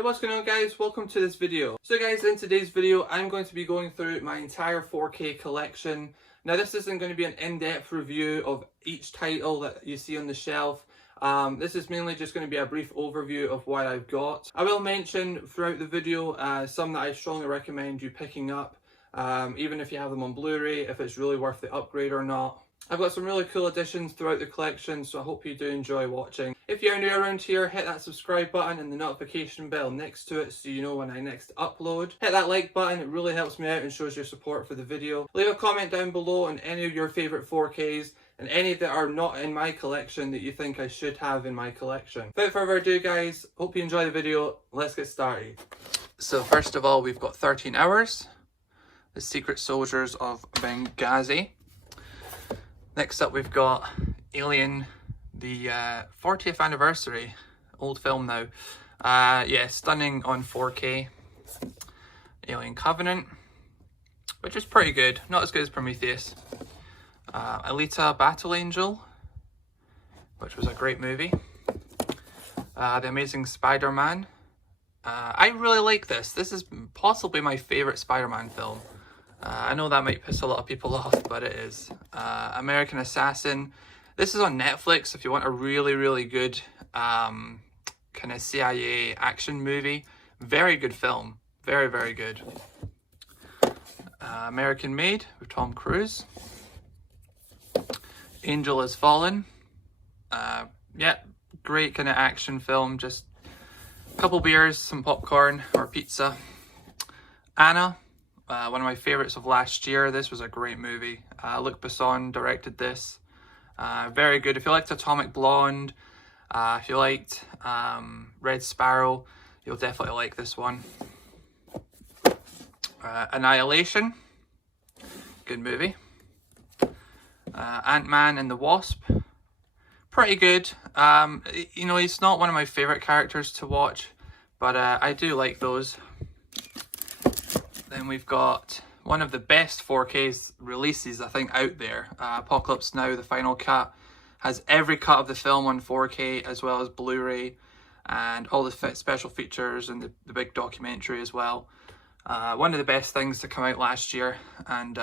Hey, what's going on guys? Welcome to this video. So guys, in today's video I'm going to be going through my entire 4K collection. Now this isn't going to be an in-depth review of each title that you see on the shelf. This is mainly just going to be a brief overview of what I've got. I will mention throughout the video some that I strongly recommend you picking up, even if you have them on Blu-ray, if it's really worth the upgrade or not. I've got some really cool additions throughout the collection, so I hope you do enjoy watching. If you're new around here, hit that subscribe button and the notification bell next to it so you know when I next upload. Hit that like button, it really helps me out and shows your support for the video. Leave a comment down below on any of your favourite 4Ks and any that are not in my collection that you think I should have in my collection. Without further ado guys, hope you enjoy the video. Let's get started. So first of all, we've got 13 Hours, The Secret Soldiers of Benghazi. Next up we've got Alien, the 40th anniversary, old film now. Yeah, stunning on 4K. Alien Covenant, which is pretty good, not as good as Prometheus. Alita Battle Angel, which was a great movie. The Amazing Spider-Man. I really like this. This is possibly my favourite Spider-Man film. I know that might piss a lot of people off, but it is. American Assassin. This is on Netflix if you want a really good kind of CIA action movie. Very good film. Very good. American Made with Tom Cruise. Angel Has Fallen. Yeah, great kind of action film. Just a couple beers, some popcorn or pizza. Anna. One of my favourites of last year. This was a great movie. Luc Besson directed this. Very good. If you liked Atomic Blonde, if you liked Red Sparrow, you'll definitely like this one. Annihilation. Good movie. Ant-Man and the Wasp. Pretty good. You know, he's not one of my favourite characters to watch, but I do like those. Then we've got one of the best 4K releases I think out there. Apocalypse Now, the final cut, has every cut of the film on 4K as well as Blu-ray and all the special features and the big documentary as well. One of the best things to come out last year, and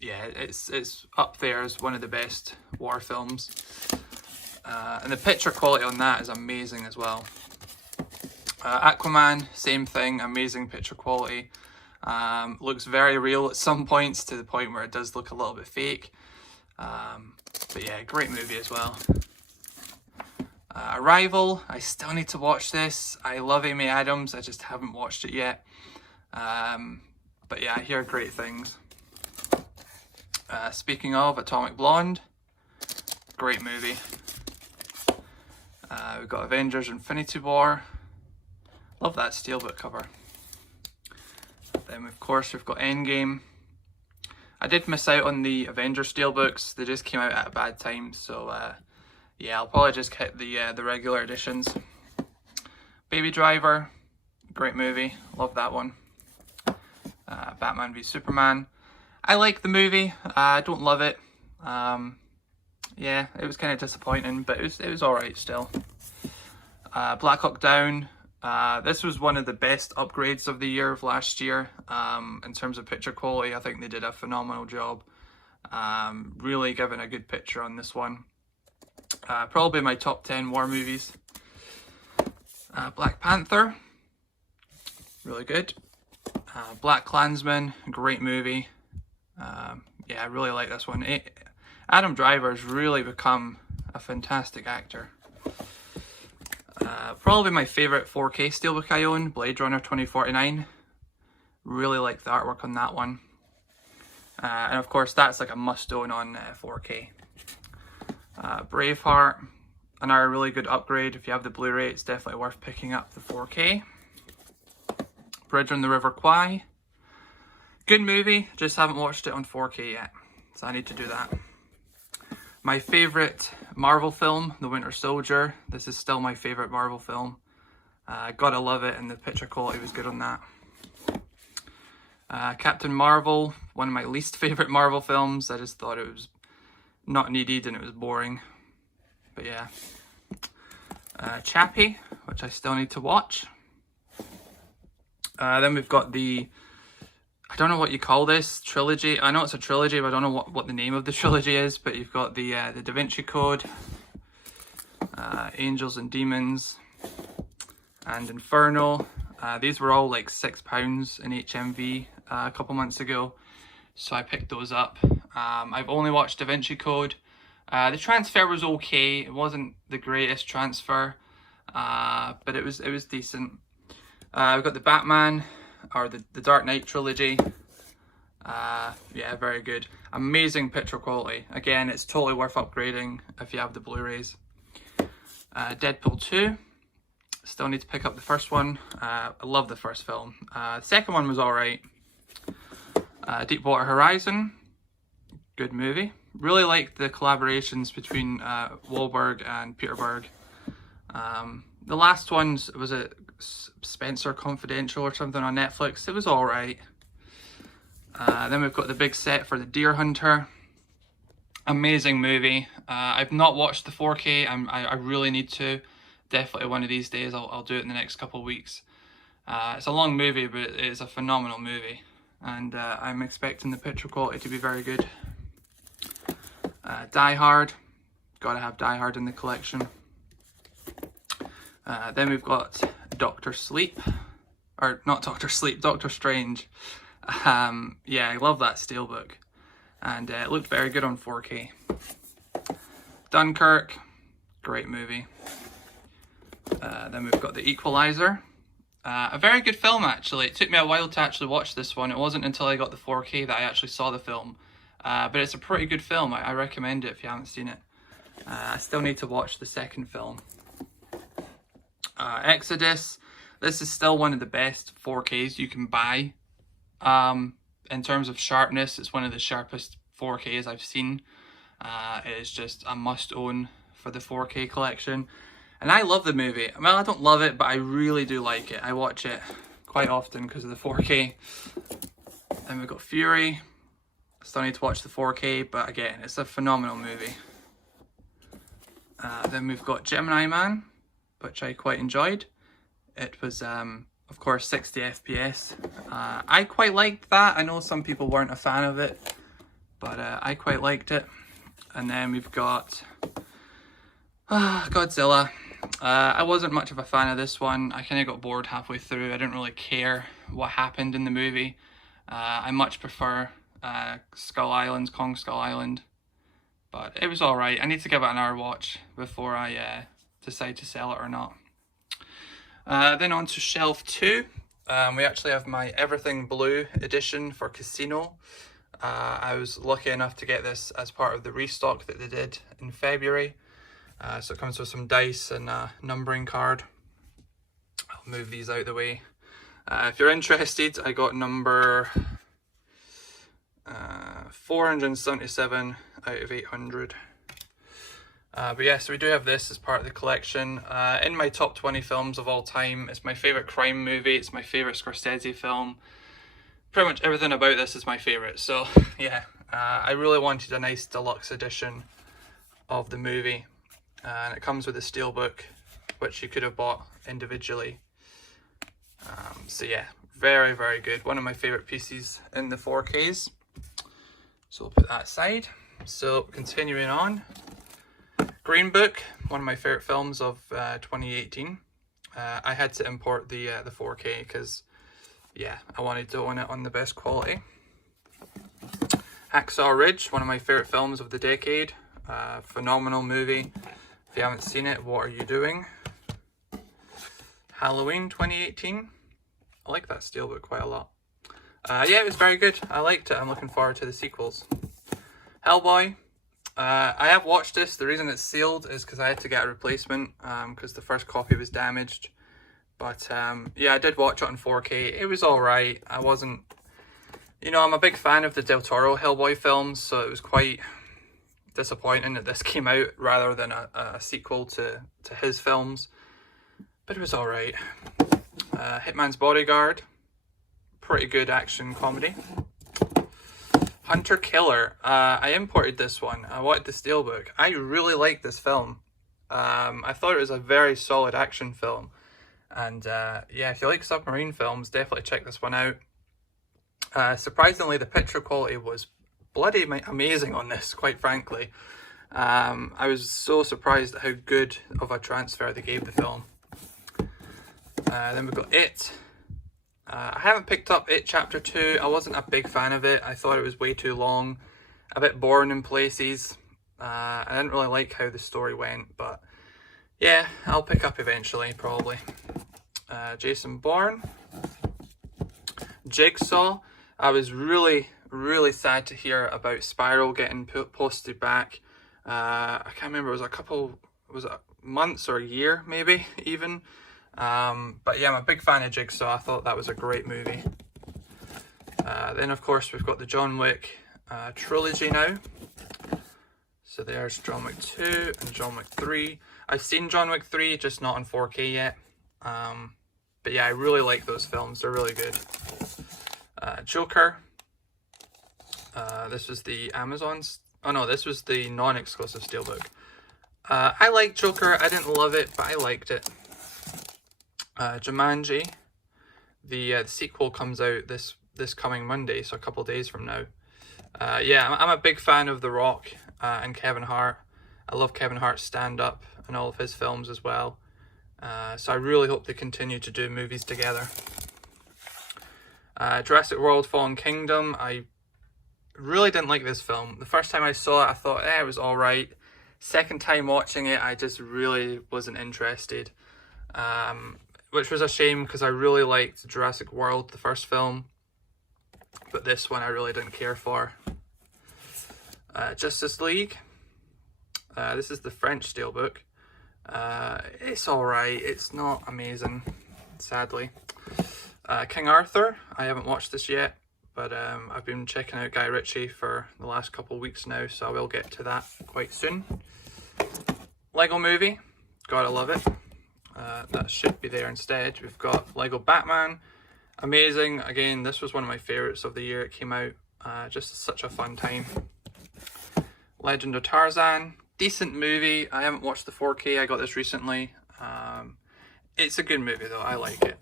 yeah, it's up there as one of the best war films. And the picture quality on that is amazing as well. Aquaman, same thing, amazing picture quality. Looks very real at some points, to the point where it does look a little bit fake. But yeah, great movie as well. Arrival, I still need to watch this. I love Amy Adams, I just haven't watched it yet. But yeah, I hear great things. Speaking of Atomic Blonde, great movie. We've got Avengers Infinity War. Love that steelbook cover. Then of course we've got Endgame. I did miss out on the Avengers steelbooks. They just came out at a bad time, so yeah, I'll probably just get the regular editions. Baby Driver, great movie, love that one. Batman v Superman. I like the movie. I don't love it. Yeah, it was kind of disappointing, but it was alright still. Black Hawk Down. This was one of the best upgrades of the year of last year. In terms of picture quality, I think they did a phenomenal job. Really giving a good picture on this one. Probably my top 10 war movies. Black Panther, really good. Black Klansman, great movie. Yeah, I really like this one. Adam Driver has really become a fantastic actor. Probably my favourite 4K steelbook I own, Blade Runner 2049. Really like the artwork on that one. And of course that's like a must own on 4K. Braveheart, another really good upgrade. If you have the Blu-ray, it's definitely worth picking up the 4K. Bridge on the River Kwai. Good movie, just haven't watched it on 4K yet, so I need to do that. My favourite Marvel film, The Winter Soldier. This is still my favourite Marvel film. Gotta love it, and the picture quality was good on that. Captain Marvel, one of my least favourite Marvel films. I just thought it was not needed and it was boring. But yeah. Chappie, which I still need to watch. Then we've got the, I don't know what you call this, trilogy. I know it's a trilogy, but I don't know what the name of the trilogy is. But you've got the Da Vinci Code, Angels and Demons, and Inferno. These were all like £6 in HMV a couple months ago, so I picked those up. I've only watched Da Vinci Code. The transfer was okay. It wasn't the greatest transfer, but it was decent. We've got the Batman, or the Dark Knight trilogy. Yeah, very good. Amazing picture quality. Again, it's totally worth upgrading if you have the Blu-rays. Deadpool 2. Still need to pick up the first one. I love the first film. The second one was alright. Deepwater Horizon. Good movie. Really liked the collaborations between Wahlberg and Peter Berg. The last one was a Spencer Confidential or something on Netflix. It was alright. Then we've got the big set for the Deer Hunter. Amazing movie. I've not watched the 4K. I really need to. Definitely one of these days I'll do it in the next couple of weeks. It's a long movie, but it is a phenomenal movie, and I'm expecting the picture quality to be very good. Die Hard. Gotta have Die Hard in the collection. Then we've got Doctor Sleep. Or not Doctor Sleep, Doctor Strange. Yeah, I love that steelbook. And it looked very good on 4K. Dunkirk. Great movie. Then we've got The Equalizer. A very good film, actually. It took me a while to actually watch this one. It wasn't until I got the 4K that I actually saw the film. But it's a pretty good film. I recommend it if you haven't seen it. I still need to watch the second film. Exodus. This is still one of the best 4Ks you can buy. In terms of sharpness, it's one of the sharpest 4Ks I've seen. It is just a must-own for the 4K collection. And I love the movie. Well, I don't love it, but I really do like it. I watch it quite often because of the 4K. Then we've got Fury. Still need to watch the 4K, but again, it's a phenomenal movie. Then we've got Gemini Man, which I quite enjoyed. It was, of course, 60 FPS. I quite liked that. I know some people weren't a fan of it, but I quite liked it. And then we've got Godzilla. I wasn't much of a fan of this one. I kind of got bored halfway through. I didn't really care what happened in the movie. I much prefer Kong Skull Island. But it was alright. I need to give it another watch before I decide to sell it or not. Then on to shelf 2. We actually have my Everything Blue edition for Casino. I was lucky enough to get this as part of the restock that they did in February. So it comes with some dice and a numbering card. I'll move these out of the way. If you're interested, I got number 477 out of 800. But yeah, so we do have this as part of the collection. In my top 20 films of all time, it's my favourite crime movie, it's my favourite Scorsese film. Pretty much everything about this is my favourite. So yeah, I really wanted a nice deluxe edition of the movie. And it comes with a steelbook, which you could have bought individually. So yeah, very, very good. One of my favourite pieces in the 4Ks. So we'll put that aside. So continuing on. Green Book, one of my favourite films of 2018. I had to import the 4K because, yeah, I wanted to own it on the best quality. Hacksaw Ridge, one of my favourite films of the decade. Phenomenal movie. If you haven't seen it, what are you doing? Halloween 2018. I like that steelbook quite a lot. Yeah, it was very good. I liked it. I'm looking forward to the sequels. Hellboy. I have watched this. The reason it's sealed is because I had to get a replacement because the first copy was damaged. But yeah, I did watch it on 4K. It was alright. I wasn't... You know, I'm a big fan of the Del Toro Hellboy films, so it was quite disappointing that this came out rather than a sequel to his films. But it was alright. Hitman's Bodyguard. Pretty good action comedy. Hunter Killer. I imported this one. I wanted the steelbook. I really liked this film. I thought it was a very solid action film. And yeah, if you like submarine films, definitely check this one out. Surprisingly, the picture quality was bloody amazing on this, quite frankly. I was so surprised at how good of a transfer they gave the film. Then we've got It. I haven't picked up It Chapter 2. I wasn't a big fan of it. I thought it was way too long, a bit boring in places. I didn't really like how the story went, but yeah, I'll pick up eventually, probably. Jason Bourne. Jigsaw. I was really sad to hear about Spiral getting posted back. I can't remember, it was it months or a year maybe even. But yeah, I'm a big fan of Jigsaw. I thought that was a great movie. Then of course we've got the John Wick trilogy now. So there's John Wick 2 and John Wick 3. I've seen John Wick 3, just not in 4K yet. But yeah, I really like those films. They're really good. Joker. This was the Amazon's... Oh no, this was the non-exclusive steelbook. I liked Joker. I didn't love it, but I liked it. Jumanji. The sequel comes out this coming Monday, so a couple days from now. Yeah, I'm a big fan of The Rock and Kevin Hart. I love Kevin Hart's stand-up and all of his films as well. So I really hope they continue to do movies together. Jurassic World Fallen Kingdom. I really didn't like this film. The first time I saw it, I thought, it was alright. Second time watching it, I just really wasn't interested. Which was a shame, because I really liked Jurassic World, the first film. But this one I really didn't care for. Justice League. This is the French steelbook. It's alright. It's not amazing, sadly. King Arthur. I haven't watched this yet, but I've been checking out Guy Ritchie for the last couple of weeks now, so I will get to that quite soon. Lego Movie. Gotta love it. That should be there instead. We've got Lego Batman. Amazing. Again, this was one of my favourites of the year it came out. Just such a fun time. Legend of Tarzan. Decent movie. I haven't watched the 4K. I got this recently. It's a good movie though. I like it.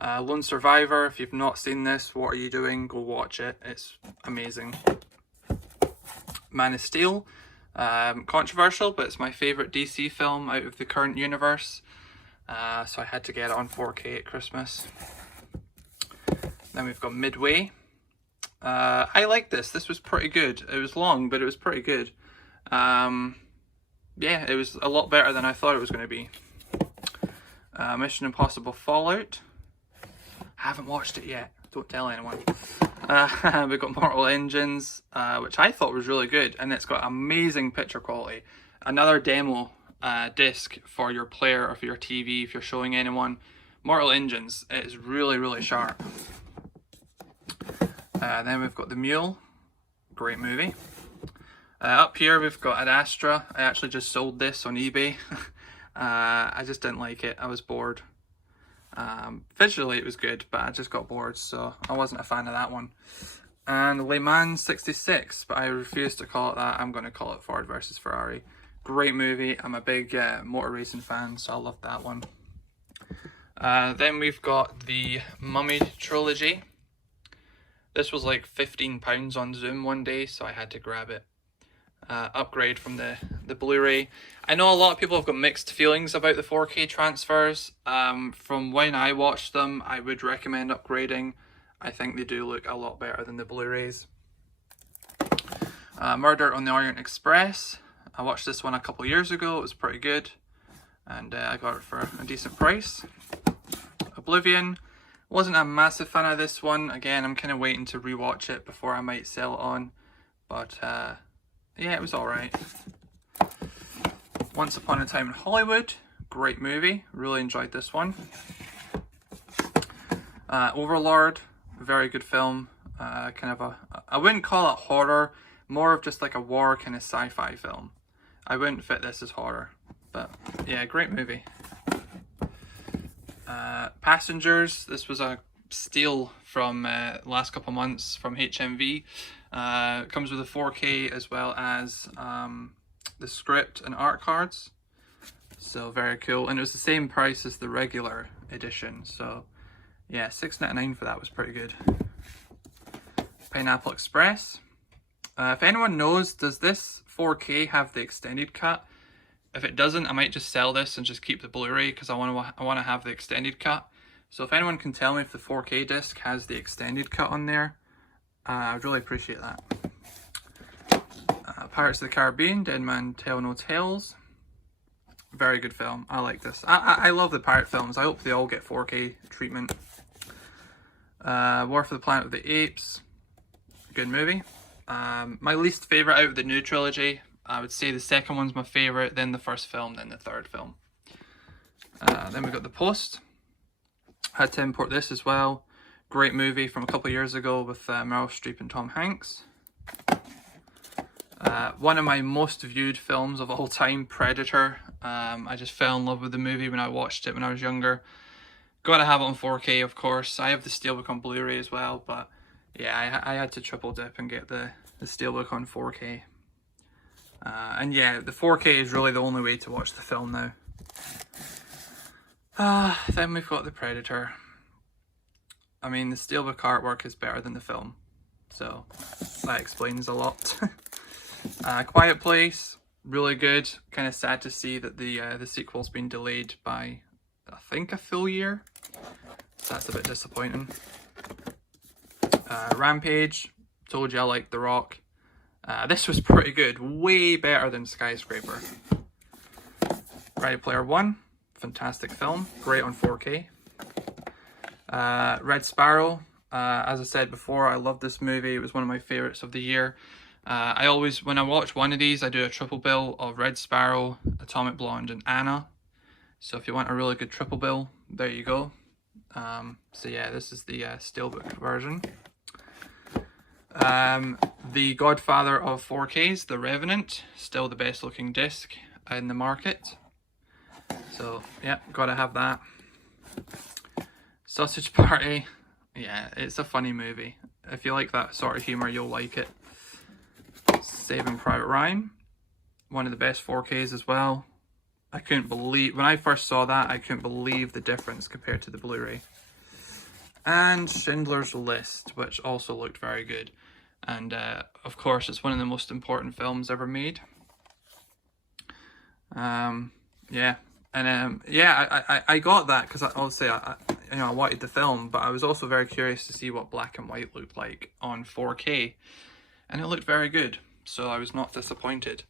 Lone Survivor. If you've not seen this, what are you doing? Go watch it. It's amazing. Man of Steel. Controversial, but it's my favourite DC film out of the current universe. So I had to get it on 4K at Christmas. Then we've got Midway. I like this. This was pretty good. It was long, but it was pretty good. Yeah, it was a lot better than I thought it was going to be. Mission Impossible Fallout. I haven't watched it yet. Don't tell anyone. We've got Mortal Engines, which I thought was really good, and it's got amazing picture quality. Another demo disc for your player or for your TV if you're showing anyone. Mortal Engines is really sharp. Then we've got The Mule. Great movie. Up here we've got Ad Astra. I actually just sold this on eBay. I just didn't like it. I was bored. Visually it was good, but I just got bored, so I wasn't a fan of that one. And Le Mans 66, but I refuse to call it that. I'm going to call it Ford versus Ferrari. Great movie. I'm a big motor racing fan, so I love that one. Then we've got the Mummy trilogy. This was like £15 on Zoom one day, so I had to grab it. Upgrade from the Blu-ray. I know a lot of people have got mixed feelings about the 4K transfers. From when I watched them, I would recommend upgrading. I think they do look a lot better than the Blu-rays. Murder on the Orient Express. I watched this one a couple years ago. It was pretty good, and I got it for a decent price. Oblivion. Wasn't a massive fan of this one. Again, I'm kind of waiting to rewatch it before I might sell it on, but yeah, it was alright. Once Upon a Time in Hollywood. Great movie. Really enjoyed this one. Overlord. Very good film. Kind of a... I wouldn't call it horror. More of just like a war kind of sci-fi film. I wouldn't fit this as horror. But yeah, great movie. Passengers. This was a steal from the last couple months from HMV. Comes with a 4K as well as the script and art cards. So very cool, and it was the same price as the regular edition. So yeah, $6.99 for that was pretty good. Pineapple Express. If anyone knows, does this 4K have the extended cut? If it doesn't, I might just sell this and just keep the Blu-ray because I want to have the extended cut. So if anyone can tell me if the 4K disc has the extended cut on there, I'd really appreciate that. Pirates of the Caribbean, Dead Man Tell No Tales. Very good film. I like this. I love the pirate films. I hope they all get 4K treatment. War for the Planet of the Apes. Good movie. My least favourite out of the new trilogy, I would say the second one's my favourite, then the first film, then the third film. Then we got The Post. Had to import this as well. Great movie from a couple of years ago with Meryl Streep and Tom Hanks. One of my most viewed films of all time, Predator. I just fell in love with the movie when I watched it when I was younger. Gotta have it on 4K, of course. I have the steelbook on Blu-ray as well, but yeah, I had to triple dip and get the steelbook on 4K. And yeah, the 4K is really the only way to watch the film now. Then we've got The Predator. I mean, the steelbook artwork is better than the film, so that explains a lot. Quiet Place, really good. Kind of sad to see that the sequel's been delayed by, I think, a full year. So that's a bit disappointing. Rampage, told you I liked The Rock. This was pretty good, way better than Skyscraper. Ready Player One, fantastic film, great on 4K. Red Sparrow, as I said before, I love this movie. It was one of my favourites of the year. I always, when I watch one of these, I do a triple bill of Red Sparrow, Atomic Blonde, and Anna. So if you want a really good triple bill, there you go. So yeah, this is the steelbook version. The godfather of 4Ks, The Revenant, still the best looking disc in the market. So yeah, gotta have that. Sausage Party, yeah, it's a funny movie. If you like that sort of humour, you'll like it. Saving Private Ryan, one of the best 4Ks as well. I couldn't believe, when I first saw that, I couldn't believe the difference compared to the Blu-ray. And Schindler's List, which also looked very good. And of course, it's one of the most important films ever made. Yeah, and yeah, I got that because obviously I wanted the film, but I was also very curious to see what black and white looked like on 4K, and it looked very good. So I was not disappointed.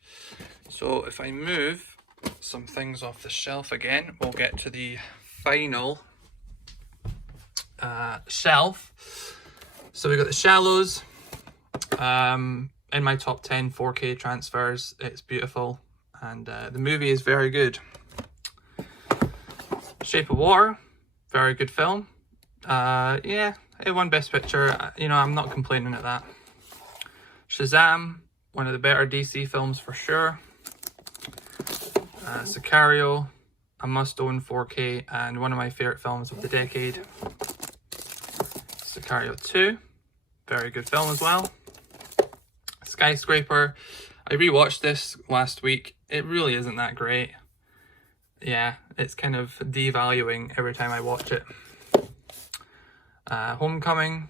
So if I move some things off the shelf again, we'll get to the final shelf. So we got The Shallows. In my top 10 4K transfers. It's beautiful, and the movie is very good. Shape of Water, very good film. Yeah, it won Best Picture. I'm not complaining at that. Shazam, one of the better DC films for sure. Sicario, a must-own 4K and one of my favourite films of the decade. Sicario 2, very good film as well. Skyscraper, I rewatched this last week. It really isn't that great. Yeah, it's kind of devaluing every time I watch it. Homecoming,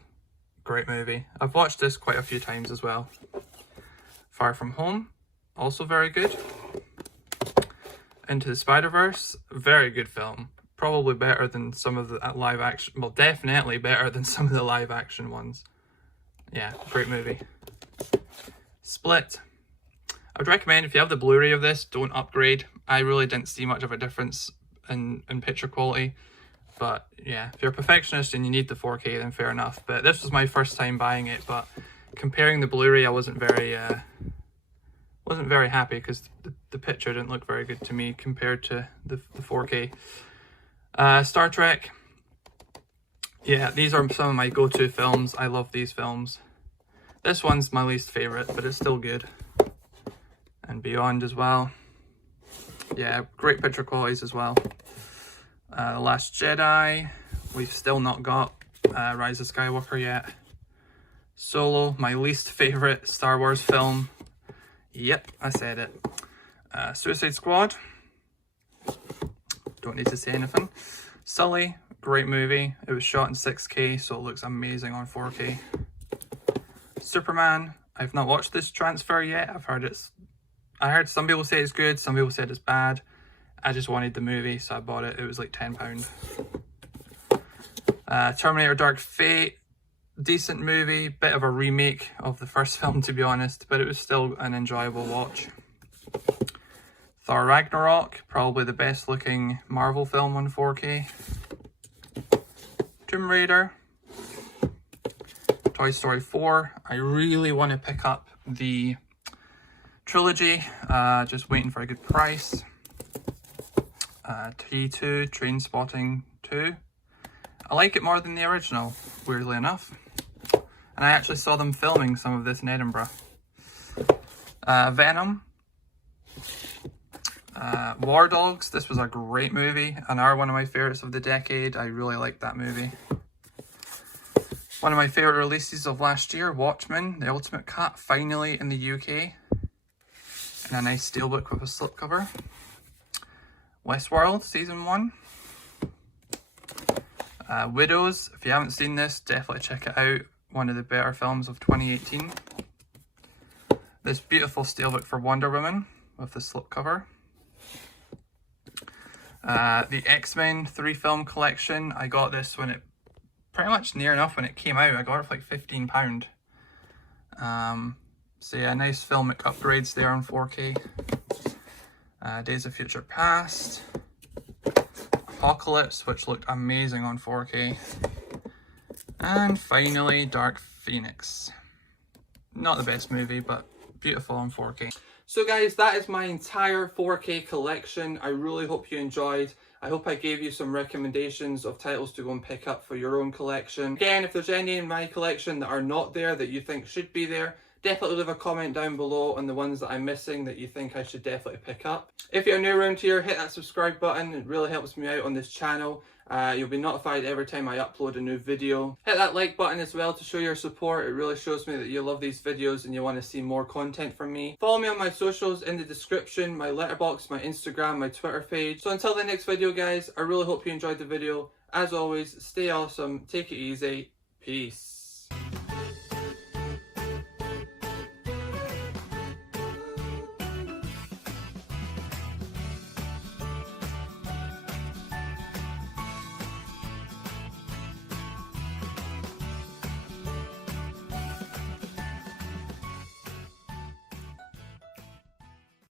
great movie. I've watched this quite a few times as well. Far From Home, also very good. Into the Spider-Verse, very good film. Probably better than some of the live action, well, definitely better than some of the live action ones. Yeah, great movie. Split. I would recommend, if you have the Blu-ray of this, don't upgrade. I really didn't see much of a difference in picture quality. But yeah, if you're a perfectionist and you need the 4K, then fair enough. But this was my first time buying it, but comparing the Blu-ray, I wasn't very happy because the picture didn't look very good to me compared to the 4K. Star Trek. Yeah, these are some of my go-to films. I love these films. This one's my least favourite, but it's still good. And Beyond as well. Yeah, great picture qualities as well. The Last Jedi. We've still not got Rise of Skywalker yet. Solo, my least favourite Star Wars film. Yep, I said it. Suicide Squad. Don't need to say anything. Sully, great movie. It was shot in 6K, so it looks amazing on 4K. Superman, I've not watched this transfer yet. I heard some people say it's good, some people said it's bad. I just wanted the movie, so I bought it. It was like £10. Terminator Dark Fate, decent movie, bit of a remake of the first film to be honest, but it was still an enjoyable watch. Thor Ragnarok, probably the best looking Marvel film on 4K. Tomb Raider. Toy Story 4. I really want to pick up the trilogy, just waiting for a good price. T2, Trainspotting 2. I like it more than the original, weirdly enough. And I actually saw them filming some of this in Edinburgh. Venom. War Dogs, this was a great movie, another one of my favourites of the decade. I really liked that movie. One of my favourite releases of last year, Watchmen, The Ultimate Cut, finally in the UK. And a nice steelbook with a slipcover. Westworld, Season 1. Widows, if you haven't seen this, definitely check it out. One of the better films of 2018. This beautiful steelbook for Wonder Woman with the slipcover. The X-Men 3-film collection. I got this when it, pretty much near enough when it came out. I got it for like £15. So yeah, nice filmic upgrades there on 4K. Days of Future Past. Apocalypse, which looked amazing on 4K. And finally, Dark Phoenix. Not the best movie, but beautiful on 4K. So guys, that is my entire 4K collection. I really hope you enjoyed. I hope I gave you some recommendations of titles to go and pick up for your own collection. Again, if there's any in my collection that are not there that you think should be there, definitely leave a comment down below on the ones that I'm missing that you think I should definitely pick up. If you're new around here, hit that subscribe button. It really helps me out on this channel. You'll be notified every time I upload a new video. Hit that like button as well to show your support. It really shows me that you love these videos and you want to see more content from me. Follow me on my socials in the description, my letterbox, my Instagram, my Twitter page. So until the next video guys, I really hope you enjoyed the video. As always, stay awesome, take it easy, peace.